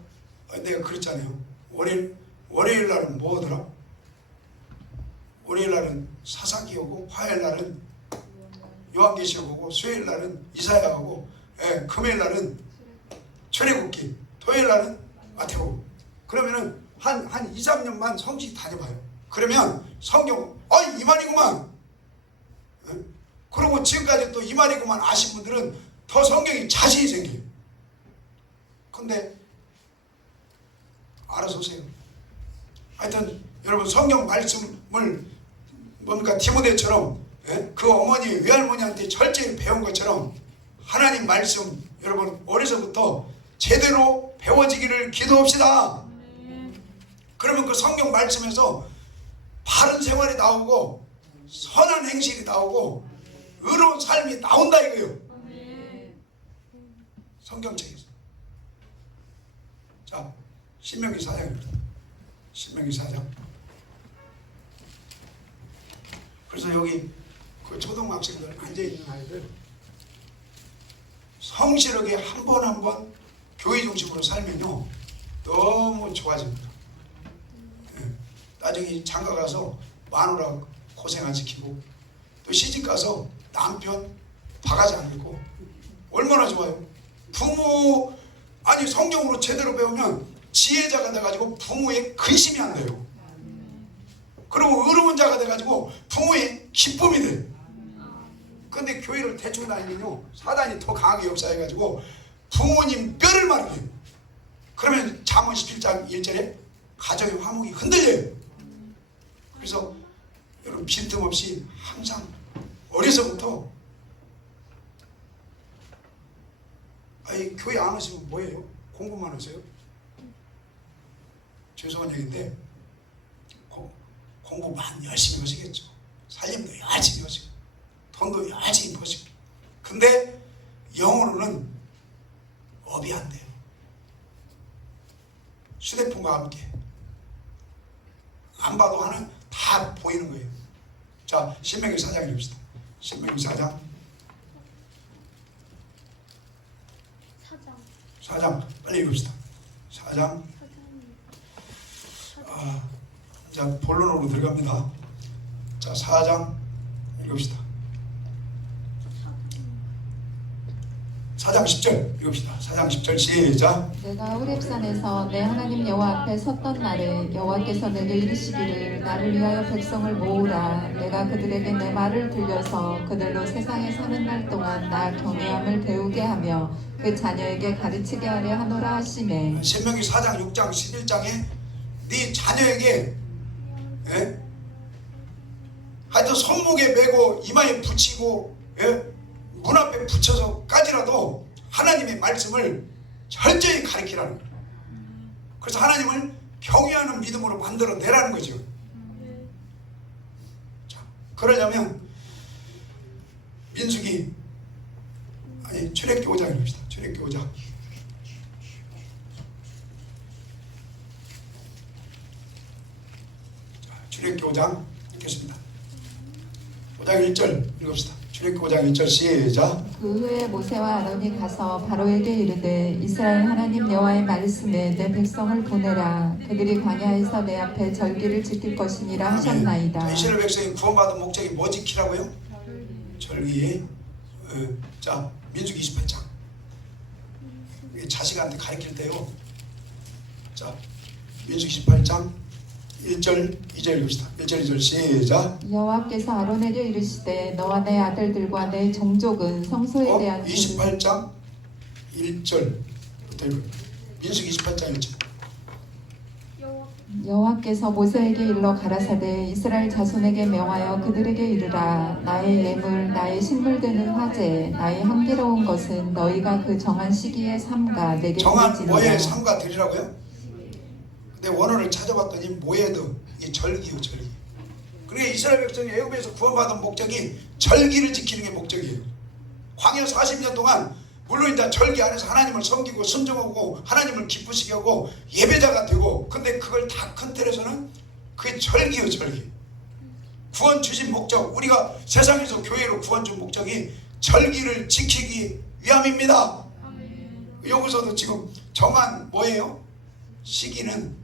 내가 그랬잖아요. 월요일 날은 뭐더라? 월요일 날은 사사기 오고 화요일 날은 요한계시록 오고 수요일 날은 이사야하고 금요일 날은 출애굽기 토요일 날은 마태복음. 그러면은 한 2, 3년만 성지 다녀봐요. 그러면 성경 이 말이구만. 그리고 지금까지 또 이 말이구만 아신 분들은 더 성경이 자세히 생겨요. 근데 알아서 오세요. 하여튼 여러분 성경 말씀을 뭡니까 디모데처럼 그 어머니 외할머니한테 철저히 배운 것처럼 하나님 말씀 여러분 어려서부터 제대로 배워지기를 기도합시다. 그러면 그 성경 말씀에서 바른 생활이 나오고 선한 행실이 나오고 의로운 삶이 나온다 이거예요. 성경책에서. 자, 신명기 4장입니다. 신명기 4장. 그래서 여기 그 초등학생들 앉아있는 아이들 성실하게 한 번 한 번 교회 중심으로 살면요 너무 좋아집니다. 예. 나중에 장가 가서 마누라 고생 안 시키고 또 시집 가서 남편 바가지 안 들고 얼마나 좋아요. 부모 아니 성경으로 제대로 배우면 지혜자가 돼가지고 부모의 근심이 안 돼요. 그리고 의로운 자가 돼가지고 부모의 기쁨이 돼. 근데 교회를 대충 다니면요 사단이 더 강하게 역사해가지고 부모님 뼈를 마르게 해요. 그러면 잠언 11장 1절에 가정의 화목이 흔들려요. 그래서 여러분 빈틈없이 항상 어려서부터 아니 교회 안 오시면 뭐예요? 공부만 하세요? 죄송한 얘기인데 공부만 열심히 하시겠죠. 살림도 열심히 하시고 돈도 열심히 버시고 근데 영어로는 업이 안 돼요. 휴대폰과 함께 안 봐도 하는 다 보이는 거예요. 자, 신명기 4장 읽읍시다. 신명기 4장 4장 빨리 읽읍시다. 4장 자 본론으로 들어갑니다. 자 4장 읽읍시다. 4장 10절 읽읍시다. 4장 10절 시작. 내가 호렙산에서 내 하나님 여호와 앞에 섰던 날에 여호와께서 내게 이르시기를 나를 위하여 백성을 모으라. 내가 그들에게 내 말을 들려서 그들로 세상에 사는 날 동안 나 경외함을 배우게 하며 그 자녀에게 가르치게 하려 하노라 하시매. 신명기 4장 6장 11장에 네 자녀에게 하여튼 손목에 메고 이마에 붙이고 문 앞에 붙여서까지라도 하나님의 말씀을 철저히 가르치라는 거예요. 그래서 하나님을 경외하는 믿음으로 만들어내라는 거죠. 자, 그러려면 민수기 출애굽기 5장 읽읍시다. 출애굽기 5장 출애굽기 5장 읽겠습니다. 5장 1절 읽읍시다. 출애굽기 5장 1절 시작. 그 후에 모세와 아론이 가서 바로에게 이르되 이스라엘 하나님 여호와의 말씀에 내 백성을 보내라. 그들이 광야에서 내 앞에 절기를 지킬 것이니라 하셨나이다. 이스라엘 백성이 구원받은 목적이 뭐 지키라고요? 절기. 자, 민수기 28장. 자식한테 가르칠 때요. 자, 민수기 28장 1절 2절 읽읍시다. 1절 2절 시작. 여호와께서 아론에게 이르시되 너와 내 아들들과 내 종족은 성소에 대한 28장 1절부터 읽어요. 민수기 28장 1절. 여호와께서 모세에게 일러 가라사대 이스라엘 자손에게 명하여 그들에게 이르라. 나의 예물 나의 식물 되는 화제 나의 향기로운 것은 너희가 그 정한 시기에 삼가 내게 정한 뭐에 삼가 드리라고요? 근데 원어를 찾아봤더니 모에드 이게 절기요 절기. 그러니까 이스라엘 백성이 애굽에서 구원받은 목적이 절기를 지키는 게 목적이에요. 광야 40년 동안 물론 이제 절기 안에서 하나님을 섬기고 순종하고 하나님을 기쁘시게 하고 예배자가 되고 근데 그걸 다 큰 틀에서는 그게 절기요 절기. 구원 주신 목적 우리가 세상에서 교회로 구원 준 목적이 절기를 지키기 위함입니다. 여기서도 지금 정한 뭐예요? 시기는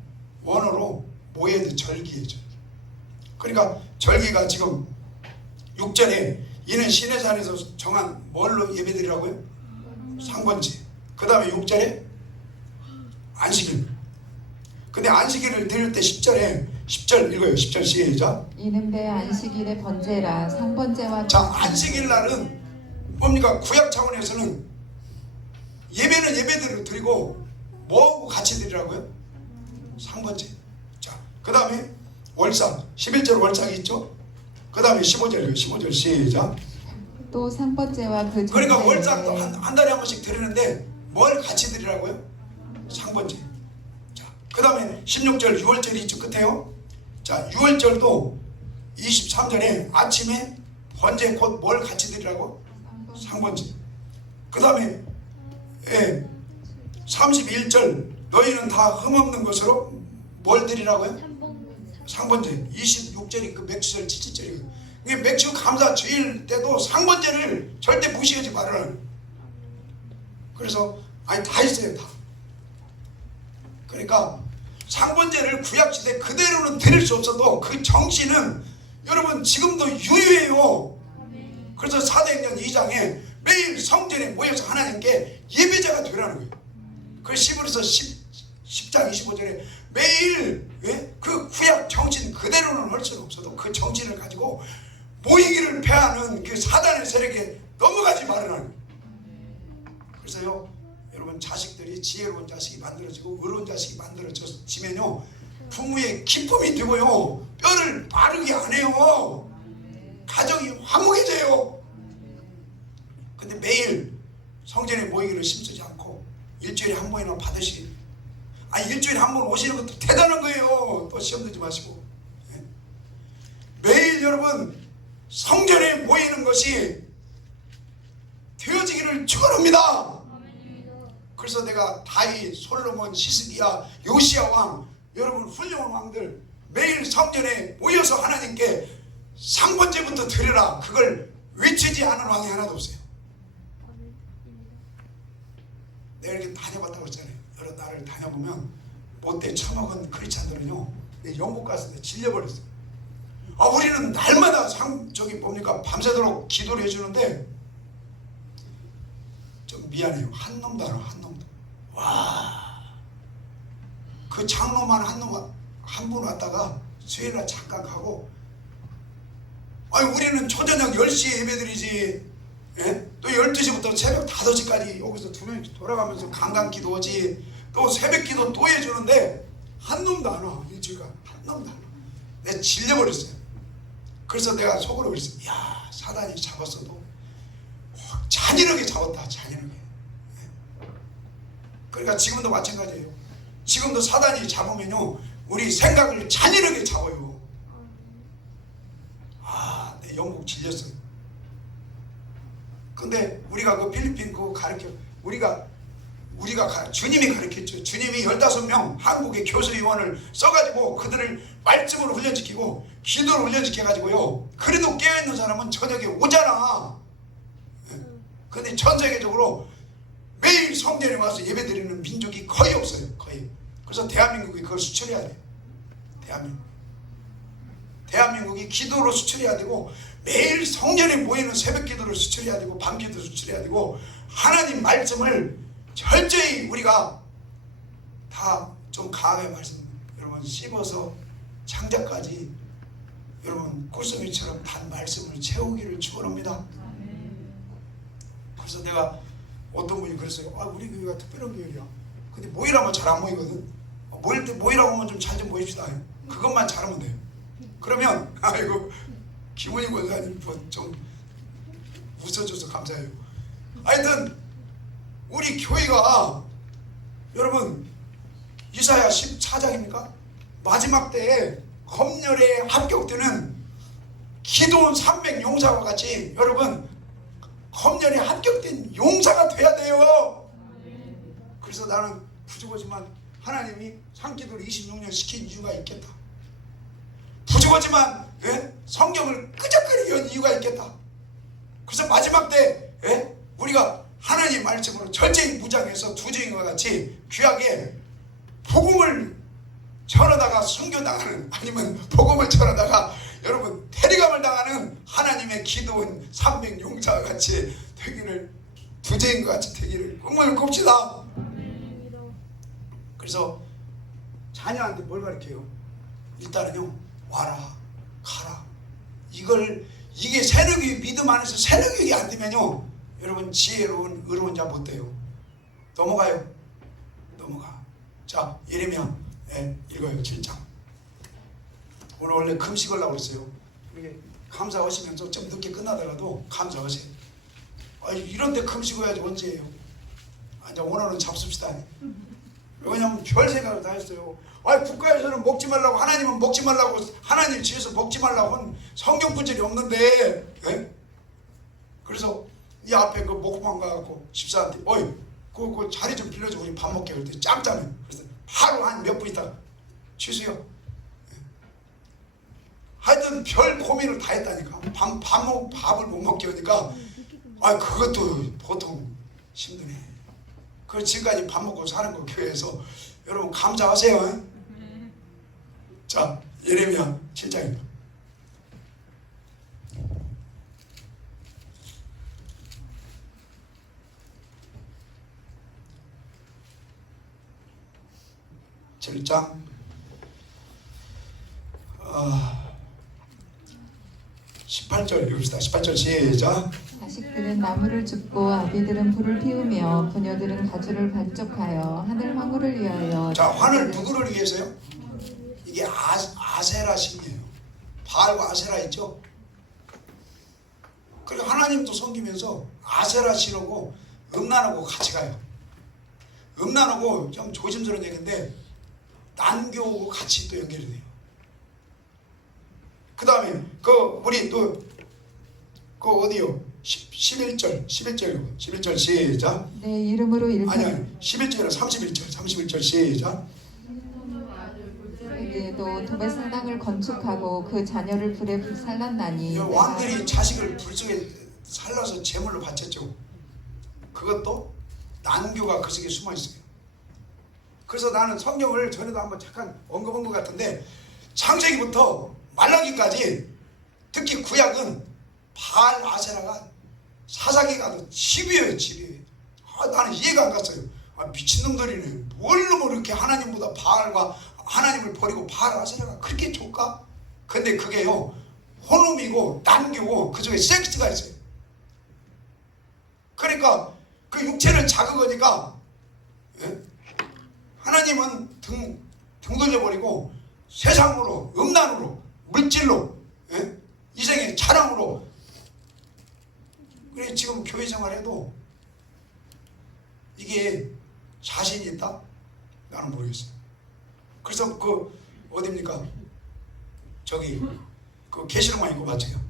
원어로 모에드 절기예요. 절기. 그러니까 절기가 지금 6절에 이는 시내산에서 정한 뭘로 예배드리라고요? 상번제. 그 다음에 6절에 안식일. 근데 안식일을 드릴 때 10절 읽어요. 10절 시작. 이는 내 안식일의 번제라 상번제와 자, 안식일 날은 뭡니까? 구약 차원에서는 예배는 예배대로 드리고 뭐하고 같이 드리라고요? 상번제. 자, 그 다음에 월삭 11절 월삭이 있죠? 그 다음에 15절 15절 시작. 또 상번제와 그 그러니까 전에 월삭도 한 달에 한 번씩 드리는데 뭘 같이 드리라고요? 상번제. 자, 그 다음에 16절 6월절이 있죠 끝에요. 자, 6월절도 23절에 아침에 번제 곧 뭘 같이 드리라고? 상번제. 그 다음에 31절 너희는 다 흠없는 것으로 뭘 드리라고요? 상번제. 26절이 그 맥주절 7절이거든요. 맥주 감사 주일 때도 상번제를 절대 무시하지 말아요. 그래서 아니 다 있어요. 다. 그러니까 상번제를 구약시대 그대로는 드릴 수 없어도 그 정신은 여러분 지금도 유효해요. 그래서 사도행전 2장에 매일 성전에 모여서 하나님께 예배자가 되라는 거예요. 그 시브리서 10장 25절에 매일 그 구약 정신 그대로는 할 수는 없어도 그 정신을 가지고 모이기를 패하는 그 사단의 세력에 넘어가지 말라는 거예요. 그래서요 여러분 자식들이 지혜로운 자식이 만들어지고 의로운 자식이 만들어지면요 부모의 기쁨이 되고요 뼈를 마르게 안 해요. 가정이 화목해져요. 근데 매일 성전에 모이기를 힘쓰지 않고 일주일에 한 번이나 받으시 일주일에 한 번 오시는 것도 대단한 거예요. 또 시험 들지 마시고 매일 여러분 성전에 모이는 것이 되어지기를 축원합니다. 그래서 내가 다윗, 솔로몬, 히스기야, 요시야 왕 여러분 훌륭한 왕들 매일 성전에 모여서 하나님께 상번제부터 드려라 그걸 외치지 않은 왕이 하나도 없어요. 내가 이렇게 다녀봤다고 했잖아요. 여러 나라를 다녀보면 못돼 처먹은 크리스찬들은요 영국 갔을 때 질려버렸어요. 우리는 날마다 밤새도록 기도를 해주는데 좀 미안해요. 한 놈도 안 와. 한 놈도. 와, 그 장로만 한 분 왔다가 수요일날 잠깐 가고 우리는 초저녁 10시에 예배드리지 또 12시부터 새벽 5시까지 여기서 두 명씩 돌아가면서 강강 기도하지 또 새벽 기도 또 해주는데 한 놈도 안 와. 일주일간 한 놈도 안 와. 내가 질려버렸어요. 그래서 내가 속으로 그랬어요. 야, 사단이 잡았어도 잔인하게 잡았다. 잔인하게. 그러니까 지금도 마찬가지예요. 지금도 사단이 잡으면요 우리 생각을 잔인하게 잡아요. 내 영국 질렸어요. 근데 우리가 그 필리핀 그거 우리가 주님이 가르쳤죠. 주님이 15명 한국의 교수위원을 써가지고 그들을 말씀으로 훈련시키고 기도를 훈련시켜가지고요 그래도 깨어있는 사람은 저녁에 오잖아. 근데 전 세계적으로 매일 성전에 와서 예배드리는 민족이 거의 없어요. 거의. 그래서 대한민국이 그걸 수출해야 돼요. 대한민국이 기도로 수출해야 되고 매일 성전에 모이는 새벽 기도를 수출해야 되고 밤 기도 수출해야 되고 하나님 말씀을 철저히 우리가 다 좀 강하게 여러분 씹어서 창자까지 여러분 꿀송이처럼 단 말씀을 채우기를 축원합니다. 그래서 내가 어떤 분이 그랬어요. 우리 교회가 특별한 교회야. 근데 모이라면 잘 안 모이거든. 모일 때 모이라고 하면 좀 잘 좀 모입시다. 그것만 잘하면 돼요. 그러면 김원희 권사님 좀 웃어줘서 감사해요. 하여튼 우리 교회가 여러분 이사야 14장입니까? 마지막 때에 검열에 합격되는 기도원 300 용사와 같이 여러분 검열에 합격된 용사가 돼야 돼요. 그래서 나는 부족하지만 하나님이 산기도를 26년 시킨 이유가 있겠다. 부족하지만 성경을 끄적거리게 한 이유가 있겠다. 그래서 마지막 때 우리가 하나님 말씀으로 철저히 무장해서 두증인과 같이 귀하게 복음을 전하다가 순교당하는 아니면 복음을 전하다가 여러분 테리감을 당하는 하나님의 기도원 300 용사와 같이 되기를 두증인과 같이 되기를 꿈을 꿉시다. 그래서 자녀한테 뭘 가르쳐요? 일단은요 와라 가라 이게 새누기 믿음 안에서 새누기 안 되면요 여러분 지혜로운 의로운 자 못 돼요. 넘어가. 자 예레미야 읽어요. 7장. 오늘 원래 금식을 하려고 그랬어요. 이렇게 감사하시면서 좀 늦게 끝나더라도 감사하세요. 이런데 금식을 해야지 언제예요? 이제 오늘은 잡습시다. 왜냐면 별 생각을 다 했어요. 국가에서는 먹지 말라고 하나님은 먹지 말라고 하나님 지에서 먹지 말라고 한 성경 구절이 없는데 그래서 이 앞에 그 목구멍 가갖고 집사한테 어이 그 자리 좀 빌려줘 우리 밥 먹게 그랬더니 짬짬해. 그래서 바로 한 몇 분 있다가 취소요. 하여튼 별 고민을 다 했다니까. 밥을 못 먹게 하니까 그것도 보통 힘드네. 그래서 지금까지 밥 먹고 사는 거 교회에서 여러분 감사하세요. 자, 예레미야 7장입니다. (7장) 18절 읽읍시다. 18절 시작. 자식들은 나무를 줍고 아비들은 불을 피우며 부녀들은 가주를 반쪽하여 하늘 화물을 위하여. 자, 화늘 누구를 위해서요? 이게 아세라 신이에요. 바알과 아세라 있죠? 그리고 하나님도 섬기면서 아세라 신하고 음란하고 같이 가요. 음란하고 좀 조심스러운 얘기인데 난교하고 같이 또 연결이 돼요. 그 다음에 우리 또 어디요? 11절 시작. 내 이름으로 아니 11절이라 31절 시작. 에게도 도배 성당을 건축하고 그 자녀를 불에 불살랐나니. 왕들이 자식을 불 속에 살라서 제물로 바쳤죠. 그것도 난교가 그 속에 숨어 있어요. 그래서 나는 성경을 전에도 한번 잠깐 언급한 것 같은데 창세기부터 말라기까지 특히 구약은 바알 아세라가 사사기가 집이에요. 나는 이해가 안 갔어요. 미친놈들이네. 뭘로 이렇게 하나님보다 바알과 하나님을 버리고 바알 아세라가 그렇게 좋을까? 근데 그게요 혼음이고 난교고 그 속에 섹스가 있어요. 그러니까 그 육체를 자극하니까 하나님은 등 돌려버리고 세상으로 음란으로 물질로 이생의 자랑으로. 그래 지금 교회 생활해도 이게 자신이 있다? 나는 모르겠어요. 그래서 어딥니까? 저기 계시록만 읽고 맞춰요.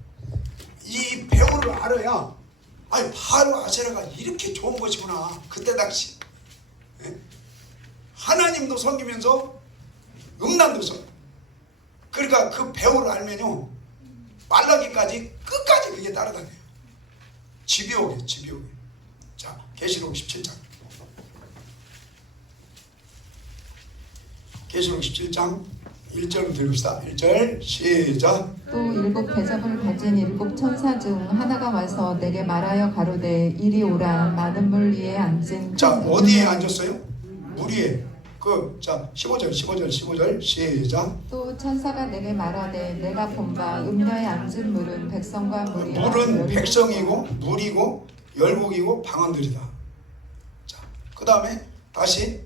이 배우를 알아야 바알과 아세라가 이렇게 좋은 것이구나. 그때 당시 하나님도 섬기면서 음란도 섬. 그러니까 그 배우를 알면요 말라기까지 끝까지 그게 따라다녀요. 집요하게. 자, 계시록 17장. 계시록 17장 1절부터 읽읍시다. 1절 시작. 또 일곱 대접을 가진 일곱 천사 중 하나가 와서 내게 말하여 가로되 이리 오라. 많은 물 위에 앉은. 자, 어디에 앉았어요? 물 위에. 자, 15절 시작. 또 천사가 내게 말하되 내가 본 바 음녀에 앉은 물은 백성과 물이요. 물은 백성이고 물이고 열국이고 방언들이다. 자, 그 다음에 다시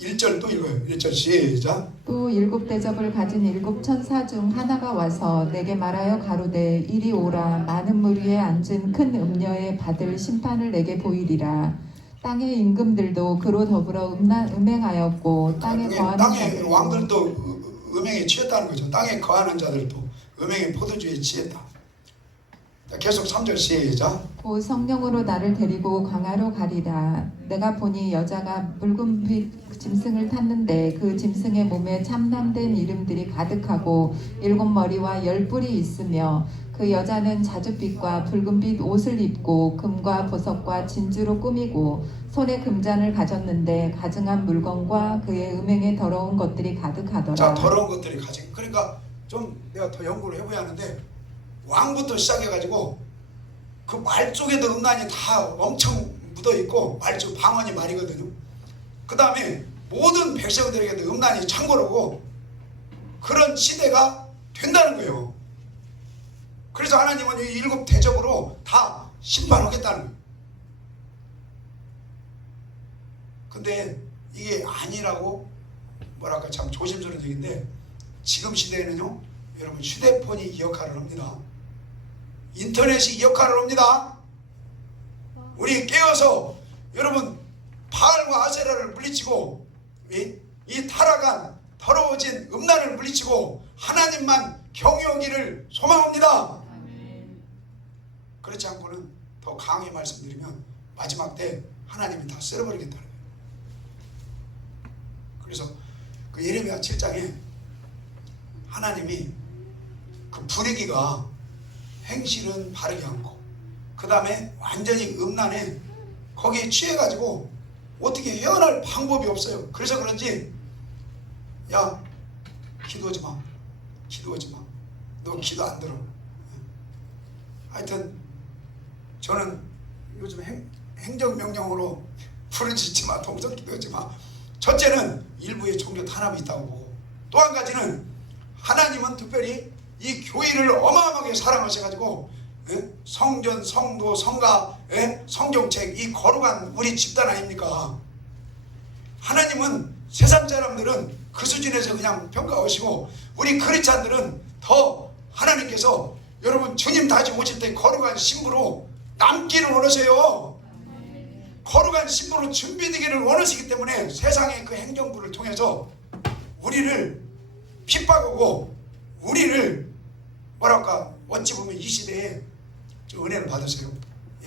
1절 또 읽어요. 1절 시작. 또 일곱 대접을 가진 일곱 천사 중 하나가 와서 내게 말하여 가로되 이리 오라. 많은 물 위에 앉은 큰 음녀에 받을 심판을 내게 보이리라. 땅의 임금들도 그로 더불어 음행하였고 땅에 거하는 땅의 왕들도 음행에 취했다는 거죠. 땅에 거하는 자들도 음행의 포도주에 취했다. 계속 3절 시작. 곧 성령으로 나를 데리고 광야로 가리라. 내가 보니 여자가 붉은빛 짐승을 탔는데 그 짐승의 몸에 참남된 이름들이 가득하고 7머리와 10뿔이 있으며 그 여자는 자줏빛과 붉은빛 옷을 입고 금과 보석과 진주로 꾸미고 손에 금잔을 가졌는데 가증한 물건과 그의 음행에 더러운 것들이 가득하더라. 자, 더러운 것들이 가증. 그러니까 좀 내가 더 연구를 해봐야 하는데 왕부터 시작해가지고 그 말 쪽에도 음란이 다 엄청 묻어있고 말쪽 방언이 말이거든요. 그 다음에 모든 백성들에게도 음란이 창궐하고 그런 시대가 된다는 거예요. 그래서 하나님은 이 7 대접으로 다 심판하겠다는 거예요. 근데 이게 아니라고 뭐랄까 참 조심스러운 얘기인데 지금 시대에는요 여러분 휴대폰이 이 역할을 합니다. 인터넷이 이 역할을 합니다. 우리 깨어서 여러분 바알과 아세라를 물리치고 이 타락한 더러워진 음란을 물리치고 하나님만 경유하기를 소망합니다. 그렇지 않고는 더 강하게 말씀드리면 마지막 때 하나님이 다 쓸어버리겠다는 거예요. 그래서 그 예레미야 7장에 하나님이 그 분위기가 행실은 바르지 않고 그 다음에 완전히 음란해 거기에 취해가지고 어떻게 헤어날 방법이 없어요. 그래서 그런지 야 기도하지 마, 기도하지 마, 너 기도 안 들어. 하여튼 저는 요즘 행정명령으로 부르짖지 마, 동성 기도하지 마. 첫째는 일부의 종교 탄압이 있다고 보고, 또 한 가지는 하나님은 특별히 이 교회를 어마어마하게 사랑하셔가지고 성전, 성도, 성가, 성경책 이 거룩한 우리 집단 아닙니까? 하나님은 세상 사람들은 그 수준에서 그냥 평가하시고 우리 크리스찬들은 더 하나님께서 여러분 주님 다시 오실 때 거룩한 신부로 남기를 원하세요. 거룩한 신부로 준비되기를 원하시기 때문에 세상의 그 행정부를 통해서 우리를 핍박하고 우리를 뭐랄까 어찌 보면 이 시대에 좀 은혜를 받으세요.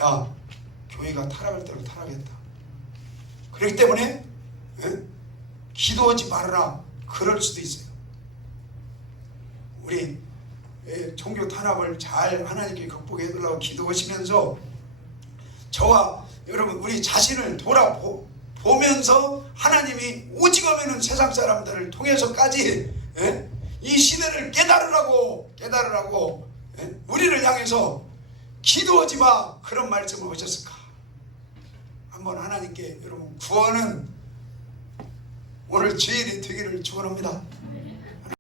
야 교회가 타락할 대로 타락했다. 그렇기 때문에 기도하지 말아라 그럴 수도 있어요. 우리 종교 탄압을 잘 하나님께 극복해 달라고 기도하시면서 저와 여러분 우리 자신을 돌아보면서 하나님이 오직하면 세상 사람들을 통해서까지 이 시대를 깨달으라고 우리를 향해서 기도하지 마 그런 말씀을 하셨을까. 한번 하나님께 여러분 구원은 오늘 주일이 되기를 축원합니다.